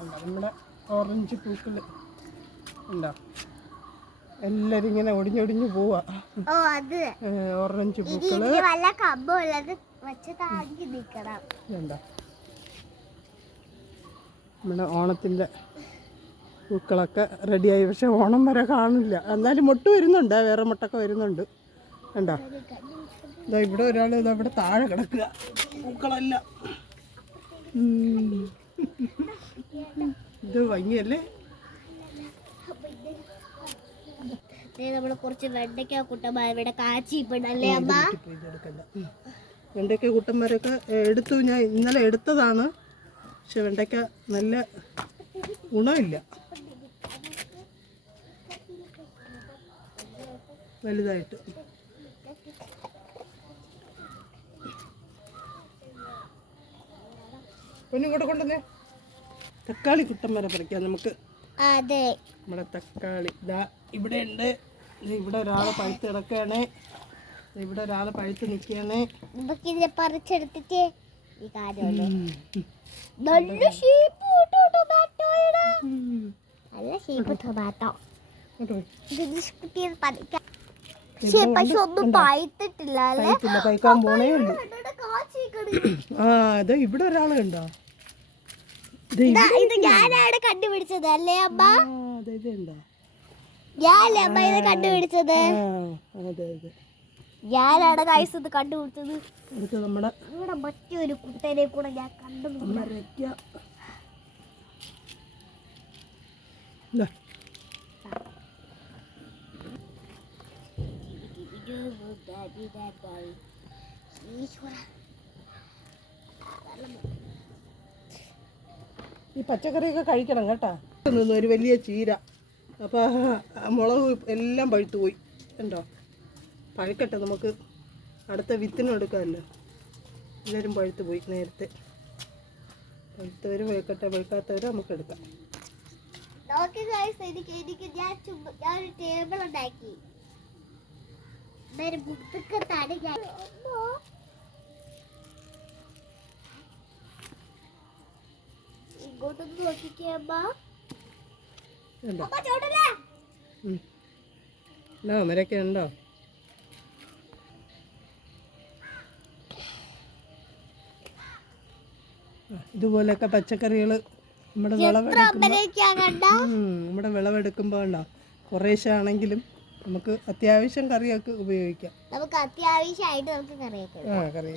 ഉണ്ടോ നമ്മുടെ ഓറഞ്ച് പൂക്കൾ ഉണ്ടോ? എല്ലാരും ഇങ്ങനെ ഒടിഞ്ഞൊടിഞ്ഞു പോവാ. ഓറഞ്ച് പൂക്കള് ഉണ്ടോ? നമ്മുടെ ഓണത്തിൻ്റെ പൂക്കളൊക്കെ റെഡിയായി. പക്ഷെ ഓണം വരെ കാണില്ല. എന്നാലും മൊട്ട് വരുന്നുണ്ട്, വേറെ മൊട്ടൊക്കെ വരുന്നുണ്ട്. കണ്ടോ? ഇതാ ഇവിടെ ഒരാൾ ഇതാ ഇവിടെ താഴെ കിടക്കുക പൂക്കളെല്ലാം. ഇത് ഭംഗിയല്ലേ? നമ്മള് കുറച്ച് വെണ്ടയ്ക്ക കുട്ടന്മാർ ഇവിടെ കാച്ചിപ്പണ്ടല്ലേ അമ്മ? വെണ്ടയ്ക്ക കുട്ടന്മാരൊക്കെ എടുത്തു. ഞാൻ ഇന്നലെ എടുത്തതാണ്. പക്ഷെ വെണ്ടയ്ക്ക നല്ല ഗുണമില്ല, വലുതായിട്ട്. ഇങ്ങോട്ട് കൊണ്ടുവന്നേ. തക്കാളി കുട്ടന്മാരെ പറിക്കാം നമുക്ക്. നമ്മുടെ തക്കാളി ഇതാ ഇവിടെ ഉണ്ട്. ഇവിടെ ഒരാൾ പഴുത്ത് കിടക്കുകയാണ്. ഇവിടെ ഒരാൾ പഴുത്ത് നിൽക്കുകയാണ്. പറിച്ചെടുത്തിട്ട് പൈക്കാൻ പോണേ ഉള്ളൂ. അതെ ഇവിടെ ഒരാൾ കണ്ടോ? ഇത് ഞാനാണ് കണ്ടുപിടിച്ചത് അല്ലേ അമ്മ? കണ്ടുപിടിച്ചത് ഞാനാണ് കൈസ് ഇത് കണ്ടുപിടിച്ചത്. നമ്മുടെ ഇവിടെ മറ്റൊരു കുട്ടനെ കൂടെ ഞാൻ കണ്ടു. ഈ പച്ചക്കറിയൊക്കെ കഴിക്കണം കേട്ടോ. ഒരു വലിയ ചീര. അപ്പോൾ മുളക് എല്ലാം പഴുത്തു പോയി. ഉണ്ടോ? പഴുക്കട്ടെ, നമുക്ക് അടുത്ത വിത്തിനും എടുക്കാമല്ലോ. എല്ലാവരും പഴുത്തു പോയി നേരത്തെ. പഴുത്തവർ പഴുക്കട്ടെ, പഴുക്കാത്തവർ നമുക്ക് എടുക്കാം. ഞാനൊരു ടേബിൾ ഉണ്ടാക്കി. ഇങ്ങോട്ടൊന്ന് നോക്കിക്കേ അമ്മ. മരൊക്കെ ഉണ്ടോ? ഇതുപോലെയൊക്കെ പച്ചക്കറികൾ നമ്മുടെ വിളവെടുക്കുമ്പോൾ ഉണ്ടോ, കുറേശ്ശെ ആണെങ്കിലും നമുക്ക് അത്യാവശ്യം കറിയൊക്കെ ഉപയോഗിക്കാം. നമുക്ക് അത്യാവശ്യമായിട്ട് നമുക്ക് കറിയൊക്കെ കറി